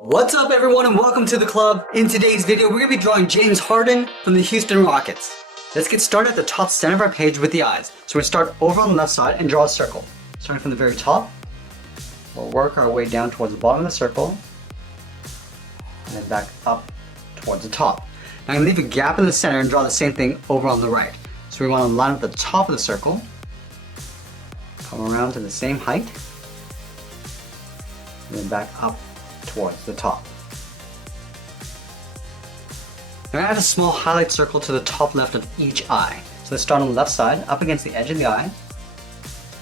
What's up everyone and welcome to the club. In today's video we're going to be drawing James Harden from the Houston Rockets. Let's get started at the top center of our page with the eyes. So we're going to start over on the left side and draw a circle. Starting from the very top, we'll work our way down towards the bottom of the circle and then back up towards the top. Now I'm going to leave a gap in the center and draw the same thing over on the right. So we want to line up the top of the circle, come around to the same height, and then back up towards the top. Now add a small highlight circle to the top left of each eye. So let's start on the left side, up against the edge of the eye,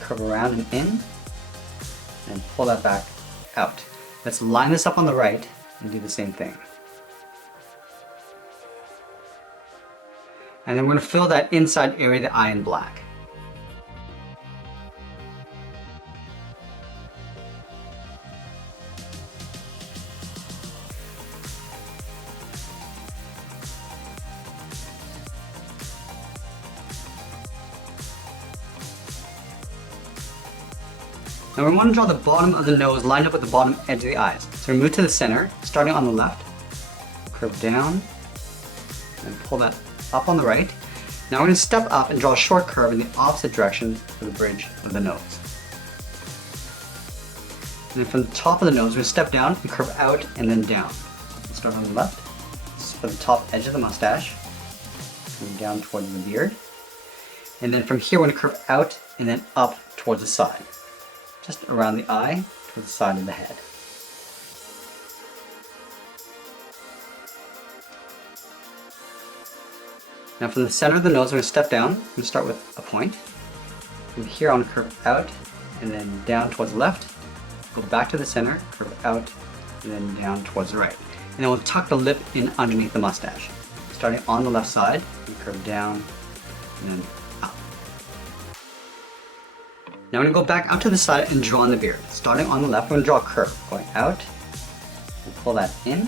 curve around and in, and pull that back out. Let's line this up on the right and do the same thing. And then we're going to fill that inside area of the eye in black. Now we want to draw the bottom of the nose lined up with the bottom edge of the eyes. So we move to the center, starting on the left, curve down, and pull that up on the right. Now we're going to step up and draw a short curve in the opposite direction for the bridge of the nose. And then from the top of the nose, we're going to step down and curve out and then down. We'll start on the left, this is for the top edge of the mustache, coming down towards the beard. And then from here, we're going to curve out and then up towards the side. Just around the eye, to the side of the head. Now from the center of the nose, we're going to step down. We're going to start with a point. From here on, curve out, and then down towards the left. Go back to the center, curve out, and then down towards the right. And then we'll tuck the lip in underneath the mustache. Starting on the left side, we curve down, and then up. Now we're going to go back out to the side and draw on the beard. Starting on the left, we're going to draw a curve, going out, and pull that in.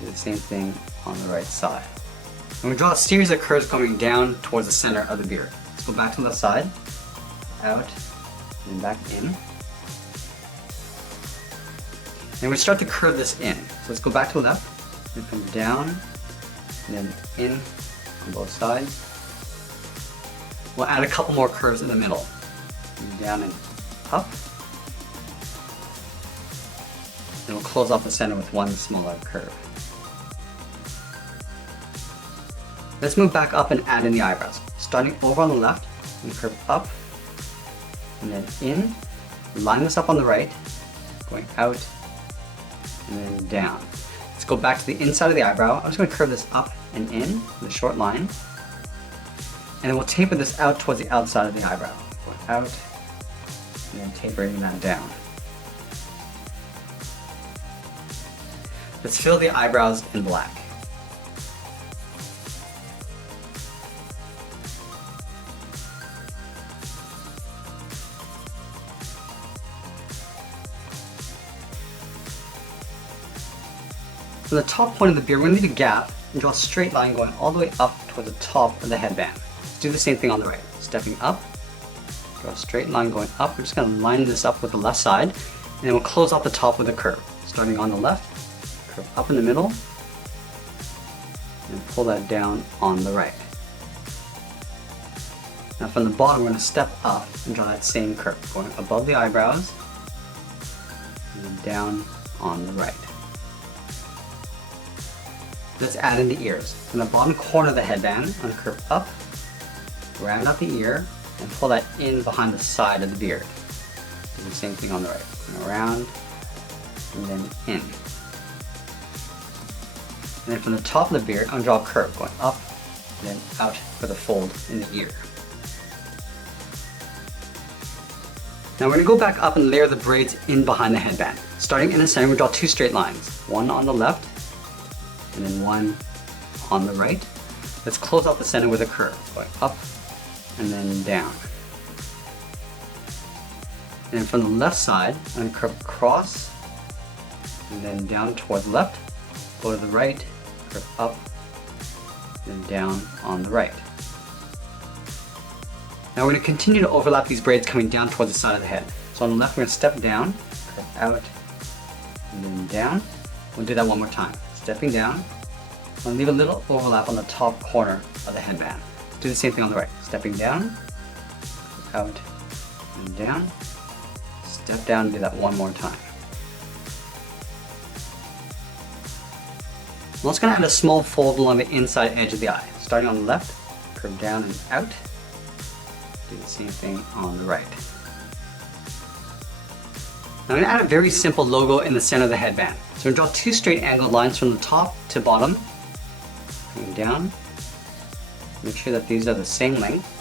Do the same thing on the right side. And we draw a series of curves going down towards the center of the beard. Let's go back to the left side, out, and back in. And we start to curve this in. So let's go back to the left, and come down, and then in on both sides. We'll add a couple more curves in the middle. Down and up. And we'll close off the center with one smaller curve. Let's move back up and add in the eyebrows. Starting over on the left, and curve up, and then in. Line this up on the right, going out, and then down. Let's go back to the inside of the eyebrow. I'm just going to curve this up and in with a short line. And then we'll taper this out towards the outside of the eyebrow. Going out, and then tapering that down. Let's fill the eyebrows in black. From the top point of the beard, we're going to leave a gap and draw a straight line going all the way up towards the top of the headband. Let's do the same thing on the right. Stepping up, draw a straight line going up. We're just going to line this up with the left side, and then we'll close off the top with a curve. Starting on the left, curve up in the middle, and pull that down on the right. Now from the bottom, we're going to step up and draw that same curve, going above the eyebrows, and then down on the right. Let's add in the ears. From the bottom corner of the headband, I'm going to curve up, round out the ear, and pull that in behind the side of the beard. Do the same thing on the right. Around, and then in. And then from the top of the beard, I'm going to draw a curve, going up, and then out for the fold in the ear. Now we're going to go back up and layer the braids in behind the headband. Starting in the center, we draw two straight lines. One on the left, and then one on the right. Let's close out the center with a curve, going up and then down. And then from the left side, I'm going to curve across and then down towards the left, go to the right, curve up, and down on the right. Now we're going to continue to overlap these braids coming down towards the side of the head. So on the left, we're going to step down, curve out, and then down. We'll do that one more time. Stepping down. I'll leave a little overlap on the top corner of the headband. Do the same thing on the right. Stepping down, out, and down. Step down, do that one more time. I'm also going to add a small fold along the inside edge of the eye. Starting on the left, curve down and out. Do the same thing on the right. Now I'm going to add a very simple logo in the center of the headband. So I'm going to draw two straight angled lines from the top to bottom. Coming down. Make sure that these are the same length.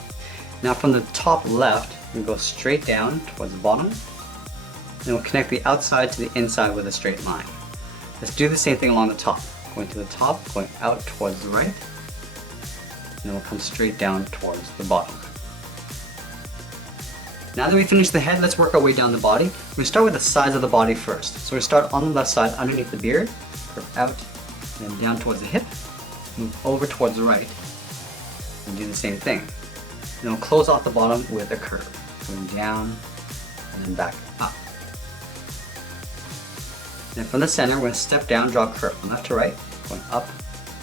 Now from the top left, we go straight down towards the bottom. Then we'll connect the outside to the inside with a straight line. Let's do the same thing along the top. Going to the top, going out towards the right. And then we'll come straight down towards the bottom. Now that we finished the head, let's work our way down the body. We're going to start with the sides of the body first. So we're going to start on the left side underneath the beard, curve out, and then down towards the hip, move over towards the right, and do the same thing. Then we'll close off the bottom with a curve, going down and then back up. Then from the center, we're going to step down, draw a curve from left to right, going up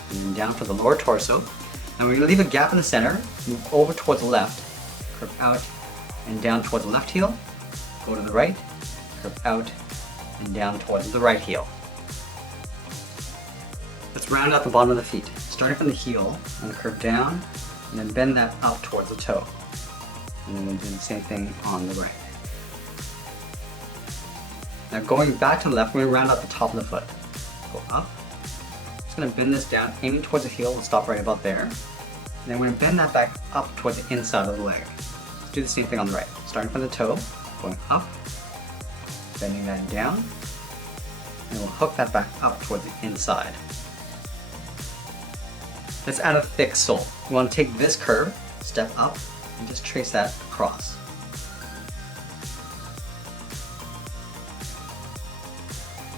and then down for the lower torso. And we're going to leave a gap in the center, move over towards the left, curve out, and down towards the left heel, go to the right, curve out, and down towards the right heel. Let's round out the bottom of the feet. Starting from the heel, I'm going to curve down, and then bend that up towards the toe. And then we'll do the same thing on the right. Now going back to the left, we're going to round out the top of the foot. Go up, just going to bend this down, aiming towards the heel, we'll stop right about there. And then we're going to bend that back up towards the inside of the leg. Do the same thing on the right. Starting from the toe, going up, bending that down, and we'll hook that back up towards the inside. Let's add a thick sole. We want to take this curve, step up, and just trace that across.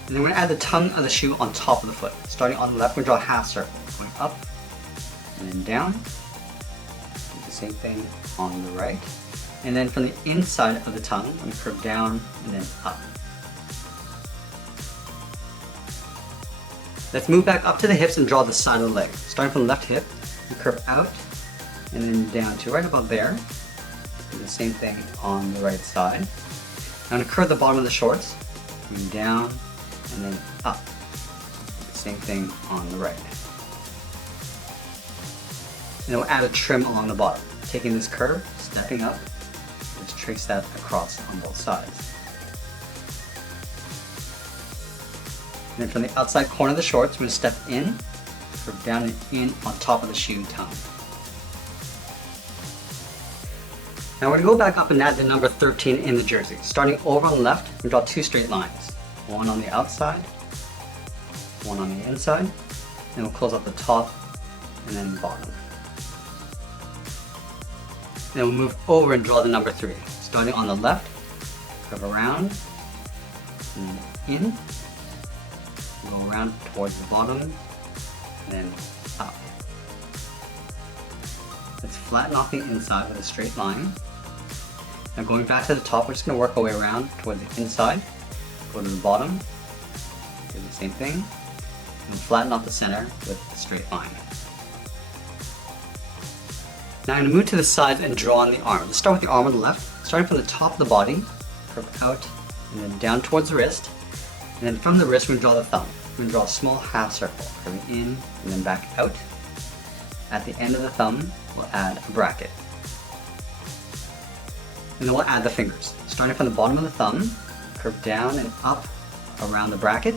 And then we're going to add the tongue of the shoe on top of the foot. Starting on the left, we draw a half circle, going up, and then down. Do the same thing on the right. And then from the inside of the tongue, I'm going to curve down and then up. Let's move back up to the hips and draw the side of the leg. Starting from the left hip, we curve out and then down to right about there. Do the same thing on the right side. I'm going to curve the bottom of the shorts, going down and then up. Same thing on the right. And then we'll add a trim along the bottom. Taking this curve, stepping up, just trace that across on both sides. And then from the outside corner of the shorts, we're going to step in, curve down and in on top of the shoe tongue. Now we're going to go back up and add the number 13 in the jersey. Starting over on the left, we draw two straight lines. One on the outside, one on the inside, and we'll close up the top and then the bottom. Then we'll move over and draw the number 3. Starting on the left, curve around, and in, go around towards the bottom, and then up. Let's flatten off the inside with a straight line. Now going back to the top, we're just going to work our way around toward the inside, go to the bottom, do the same thing, and flatten off the center with a straight line. Now I'm going to move to the sides and draw on the arm. Let's start with the arm on the left. Starting from the top of the body, curve out and then down towards the wrist. And then from the wrist, we're going to draw the thumb. We're going to draw a small half circle, curving in and then back out. At the end of the thumb, we'll add a bracket. And then we'll add the fingers. Starting from the bottom of the thumb, curve down and up around the bracket.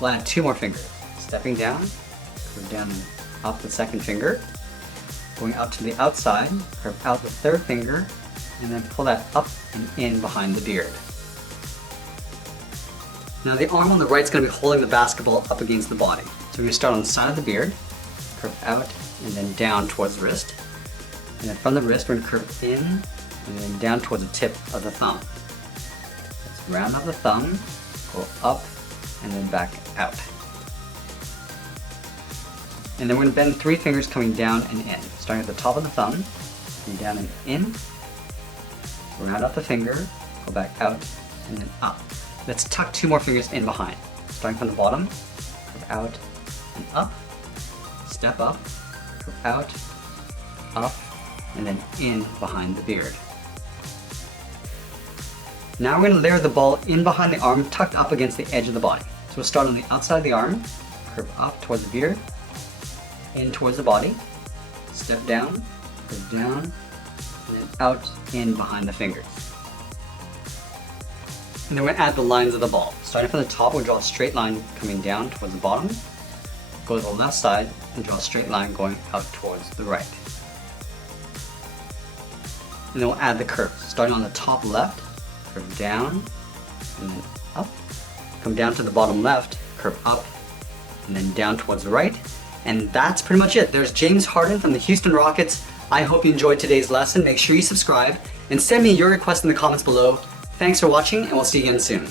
We'll add 2 more fingers. Stepping down, curve down and up the second finger. Going up to the outside, curve out the third finger, and then pull that up and in behind the beard. Now the arm on the right is going to be holding the basketball up against the body. So we're going to start on the side of the beard, curve out, and then down towards the wrist. And then from the wrist, we're going to curve in, and then down towards the tip of the thumb. Let's round out the thumb, go up, and then back out. And then we're going to bend 3 fingers coming down and in. Starting at the top of the thumb, coming down and in, round out the finger, go back out, and then up. Let's tuck 2 more fingers in behind. starting from the bottom, curve out and up, step up, curve out, up, and then in behind the beard. Now we're going to layer the ball in behind the arm, tucked up against the edge of the body. So we'll start on the outside of the arm, curve up towards the beard, in towards the body, step down, curve down, and then out, in behind the fingers. And then we're going to add the lines of the ball. Starting from the top, we'll draw a straight line coming down towards the bottom, go to the left side, and draw a straight line going out towards the right. And then we'll add the curve. Starting on the top left, curve down, and then up, come down to the bottom left, curve up, and then down towards the right. And that's pretty much it. There's James Harden from the Houston Rockets. I hope you enjoyed today's lesson. Make sure you subscribe and send me your requests in the comments below. Thanks for watching, and we'll see you again soon.